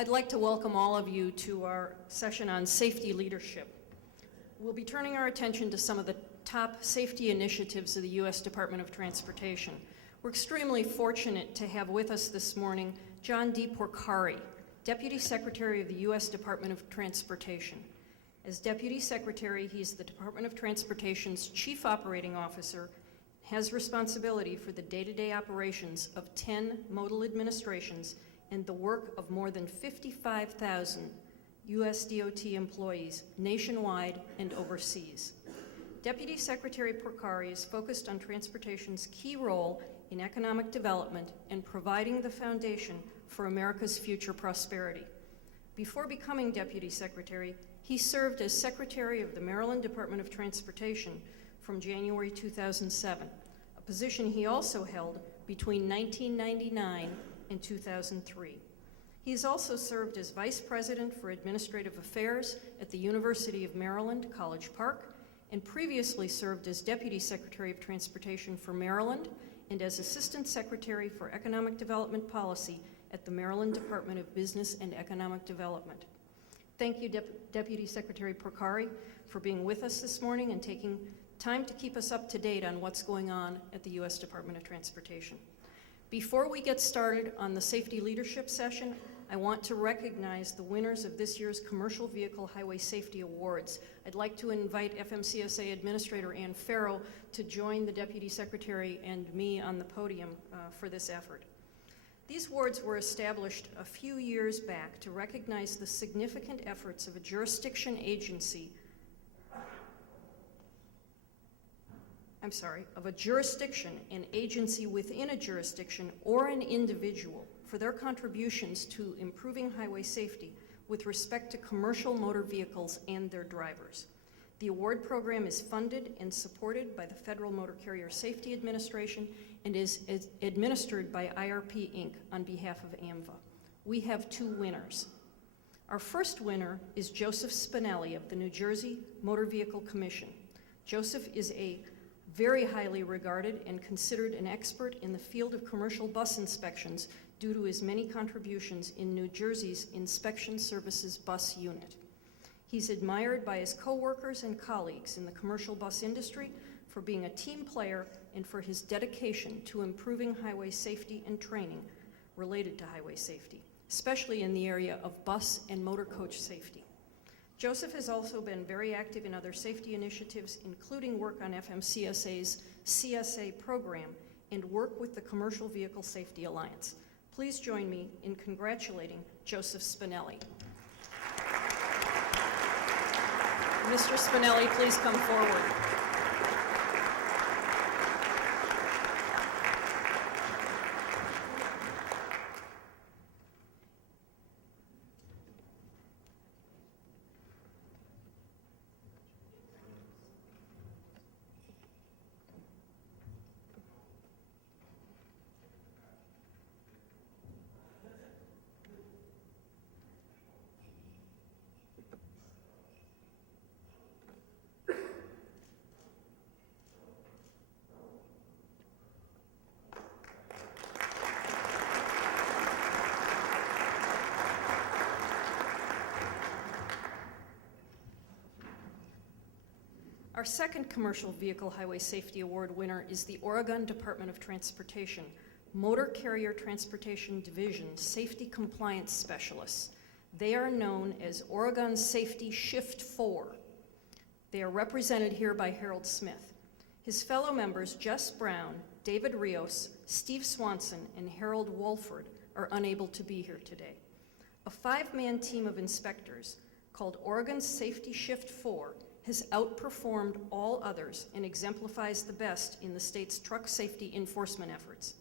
I'd like to welcome all of you to our session on safety leadership. We'll be turning our attention to some of the top safety initiatives of the U.S. Department of Transportation. We're extremely fortunate to have with us this morning John D. Porcari, Deputy Secretary of the U.S. Department of Transportation. As Deputy Secretary, he's the Department of Transportation's Chief Operating Officer, has responsibility for the day-to-day operations of 10 modal administrations and the work of more than 55,000 U.S. DOT employees nationwide and overseas. Deputy Secretary Porcari is focused on transportation's key role in economic development and providing the foundation for America's future prosperity. Before becoming Deputy Secretary, he served as Secretary of the Maryland Department of Transportation from January 2007, a position he also held between 1999 and 2003. He has also served as Vice President for Administrative Affairs at the University of Maryland, College Park, and previously served as Deputy Secretary of Transportation for Maryland and as Assistant Secretary for Economic Development Policy at the Maryland Department of Business and Economic Development. Thank you, Deputy Secretary Porcari, for being with us this morning and taking time to keep us up to date on what's going on at the U.S. Department of Transportation. Before we get started on the safety leadership session, I want to recognize the winners of this year's Commercial Vehicle Highway Safety Awards. I'd like to invite FMCSA Administrator Ann Farrow to join the Deputy Secretary and me on the podium for this effort. These awards were established a few years back to recognize the significant efforts of a jurisdiction agency, an agency within a jurisdiction or an individual for their contributions to improving highway safety with respect to commercial motor vehicles and their drivers. The award program is funded and supported by the Federal Motor Carrier Safety Administration and is administered by IRP Inc. on behalf of AMVA. We have two winners. Our first winner is Joseph Spinelli of the New Jersey Motor Vehicle Commission. Joseph is a very highly regarded and considered an expert in the field of commercial bus inspections due to his many contributions in New Jersey's Inspection Services Bus Unit. He's admired by his coworkers and colleagues in the commercial bus industry for being a team player and for his dedication to improving highway safety and training related to highway safety, especially in the area of bus and motor coach safety. Joseph has also been very active in other safety initiatives, including work on FMCSA's CSA program and work with the Commercial Vehicle Safety Alliance. Please join me in congratulating Joseph Spinelli. Mr. Spinelli, please come forward. Our second Commercial Vehicle Highway Safety Award winner is the Oregon Department of Transportation Motor Carrier Transportation Division Safety Compliance Specialists. They are known as Oregon Safety Shift 4. They are represented here by Harold Smith. His fellow members, Jess Brown, David Rios, Steve Swanson, and Harold Wolford, are unable to be here today. A 5-man team of inspectors called Oregon Safety Shift 4 has outperformed all others and exemplifies the best in the state's truck safety enforcement efforts.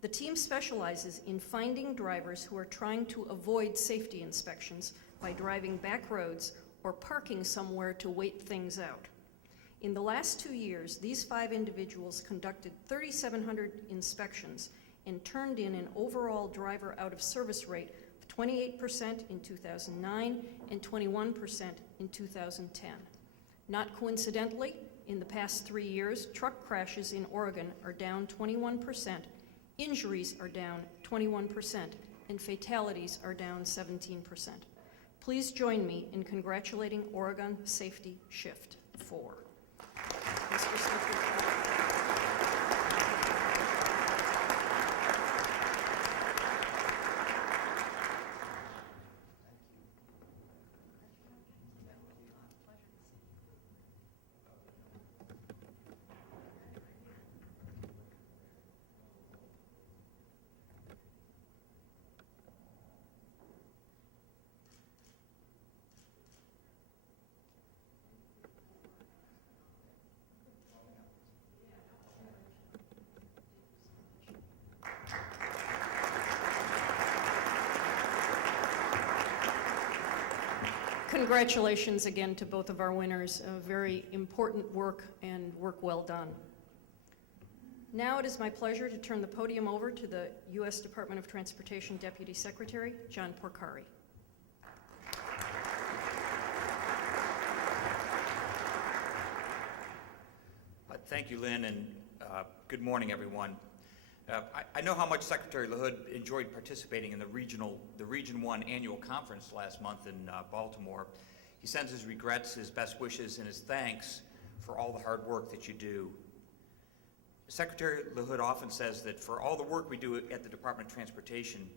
The team specializes in finding drivers who are trying to avoid safety inspections by driving back roads or parking somewhere to wait things out. In the last 2 years, these 5 individuals conducted 3,700 inspections and turned in an overall driver out of service rate of 28% in 2009 and 21% in 2010. Not coincidentally, in the past 3 years, truck crashes in Oregon are down 21%, injuries are down 21%, and fatalities are down 17%. Please join me in congratulating Oregon Safety Shift 4. Mr. Secretary. Congratulations again to both of our winners. Very important work and work well done. Now it is my pleasure to turn the podium over to the U.S. Department of Transportation Deputy Secretary, John Porcari. Thank you, Lynn, and good morning, everyone. I know how much Secretary LaHood enjoyed participating in the Region 1 annual conference last month in Baltimore. He sends his regrets, his best wishes, and his thanks for all the hard work that you do. Secretary LaHood often says that for all the work we do at the Department of Transportation,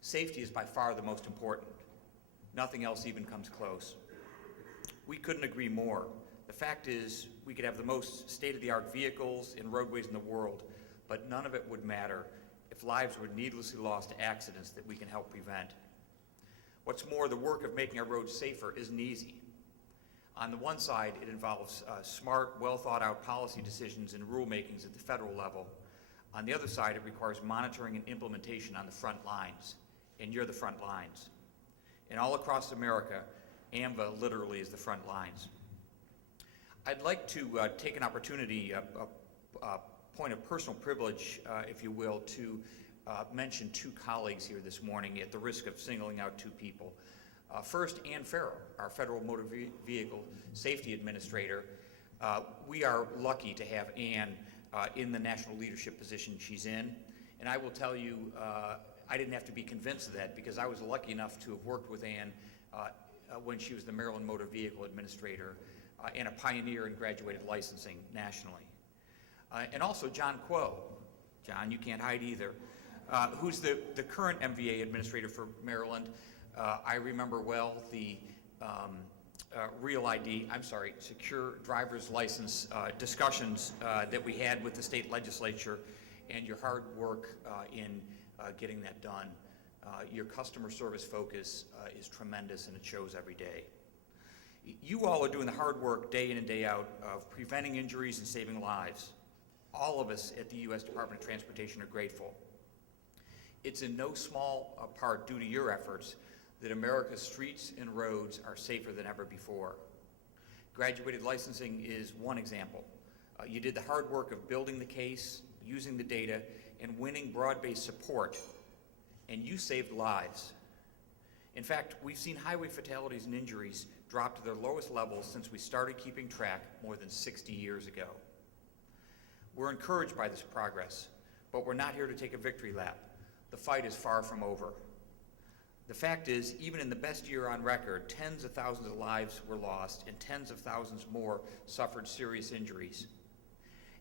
safety is by far the most important. Nothing else even comes close. We couldn't agree more. The fact is, we could have the most state-of-the-art vehicles and roadways in the world, but none of it would matter if lives were needlessly lost to accidents that we can help prevent. What's more, the work of making our roads safer isn't easy. On the one side, it involves smart, well-thought-out policy decisions and rulemakings at the federal level. On the other side, it requires monitoring and implementation on the front lines, and you're the front lines. And all across America, AMVA literally is the front lines. I'd like to take an opportunity, a point of personal privilege, if you will, to mention two colleagues here this morning at the risk of singling out two people. First, Ann Farrow, our Federal Motor Vehicle Safety Administrator. We are lucky to have Ann in the national leadership position she's in, and I will tell you, I didn't have to be convinced of that because I was lucky enough to have worked with Ann when she was the Maryland Motor Vehicle Administrator and a pioneer in graduated licensing nationally. And also John Kuo. John, you can't hide either, who's the current MVA Administrator for Maryland. I remember well the secure driver's license discussions that we had with the state legislature and your hard work in getting that done. Your customer service focus is tremendous and it shows every day. You all are doing the hard work day in and day out of preventing injuries and saving lives. All of us at the U.S. Department of Transportation are grateful. It's in no small part due to your efforts that America's streets and roads are safer than ever before. Graduated licensing is one example. You did the hard work of building the case, using the data, and winning broad-based support, and you saved lives. In fact, we've seen highway fatalities and injuries drop to their lowest levels since we started keeping track more than 60 years ago. We're encouraged by this progress, but we're not here to take a victory lap. The fight is far from over. The fact is, even in the best year on record, tens of thousands of lives were lost and tens of thousands more suffered serious injuries.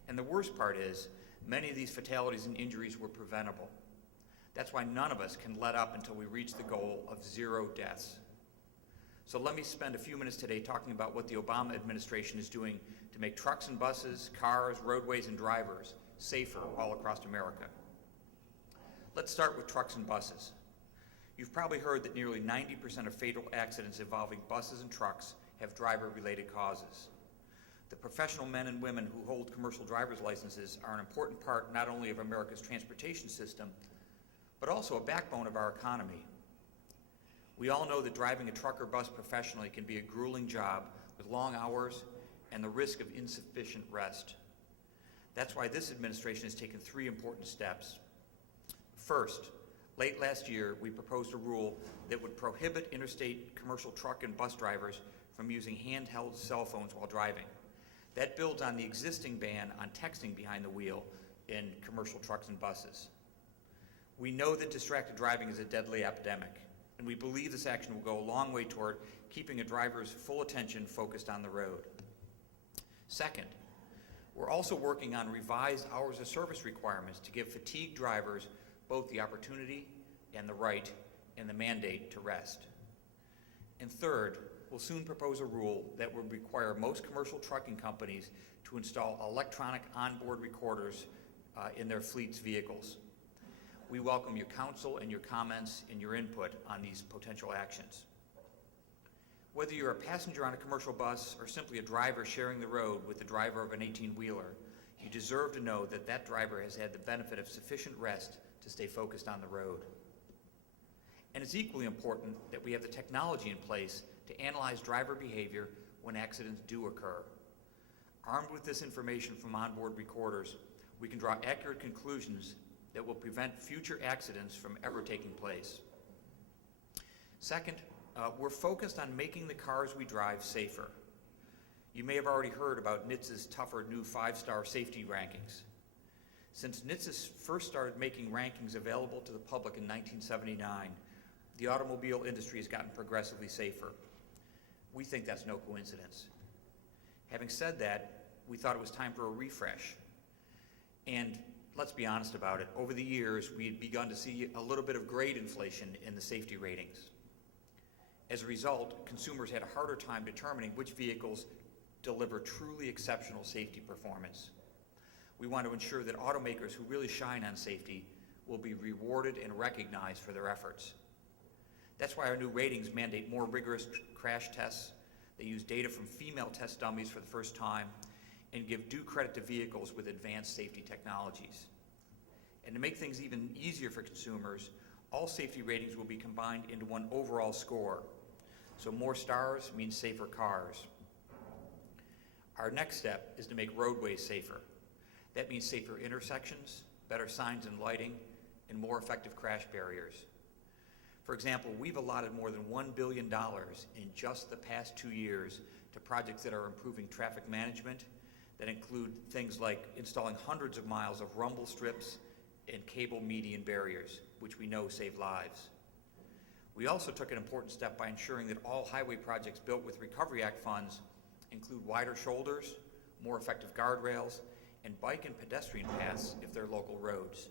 And the worst part is, many of these fatalities and injuries were preventable. That's why none of us can let up until we reach the goal of 0 deaths. So let me spend a few minutes today talking about what the Obama administration is doing to make trucks and buses, cars, roadways, and drivers safer all across America. Let's start with trucks and buses. You've probably heard that nearly 90% of fatal accidents involving buses and trucks have driver-related causes. The professional men and women who hold commercial driver's licenses are an important part not only of America's transportation system, but also a backbone of our economy. We all know that driving a truck or bus professionally can be a grueling job with long hours and the risk of insufficient rest. That's why this administration has taken 3 important steps. First, late last year, we proposed a rule that would prohibit interstate commercial truck and bus drivers from using handheld cell phones while driving. That builds on the existing ban on texting behind the wheel in commercial trucks and buses. We know that distracted driving is a deadly epidemic, and we believe this action will go a long way toward keeping a driver's full attention focused on the road. Second, we're also working on revised hours of service requirements to give fatigued drivers both the opportunity and the right and the mandate to rest. And third, we'll soon propose a rule that will require most commercial trucking companies to install electronic onboard recorders in their fleet's vehicles. We welcome your counsel and your comments and your input on these potential actions. Whether you're a passenger on a commercial bus or simply a driver sharing the road with the driver of an 18-wheeler, you deserve to know that that driver has had the benefit of sufficient rest to stay focused on the road. And it's equally important that we have the technology in place to analyze driver behavior when accidents do occur. Armed with this information from onboard recorders, we can draw accurate conclusions that will prevent future accidents from ever taking place. Second, we're focused on making the cars we drive safer. You may have already heard about NHTSA's tougher new 5-star safety rankings. Since NHTSA first started making rankings available to the public in 1979, the automobile industry has gotten progressively safer. We think that's no coincidence. Having said that, we thought it was time for a refresh. And let's be honest about it, over the years, we had begun to see a little bit of grade inflation in the safety ratings. As a result, consumers had a harder time determining which vehicles deliver truly exceptional safety performance. We want to ensure that automakers who really shine on safety will be rewarded and recognized for their efforts. That's why our new ratings mandate more rigorous crash tests. They use data from female test dummies for the first time and give due credit to vehicles with advanced safety technologies. And to make things even easier for consumers, all safety ratings will be combined into one overall score. So more stars means safer cars. Our next step is to make roadways safer. That means safer intersections, better signs and lighting, and more effective crash barriers. For example, we've allotted more than $1 billion in just the past 2 years to projects that are improving traffic management, that include things like installing hundreds of miles of rumble strips and cable median barriers, which we know save lives. We also took an important step by ensuring that all highway projects built with Recovery Act funds include wider shoulders, more effective guardrails, and bike and pedestrian paths if they're local roads.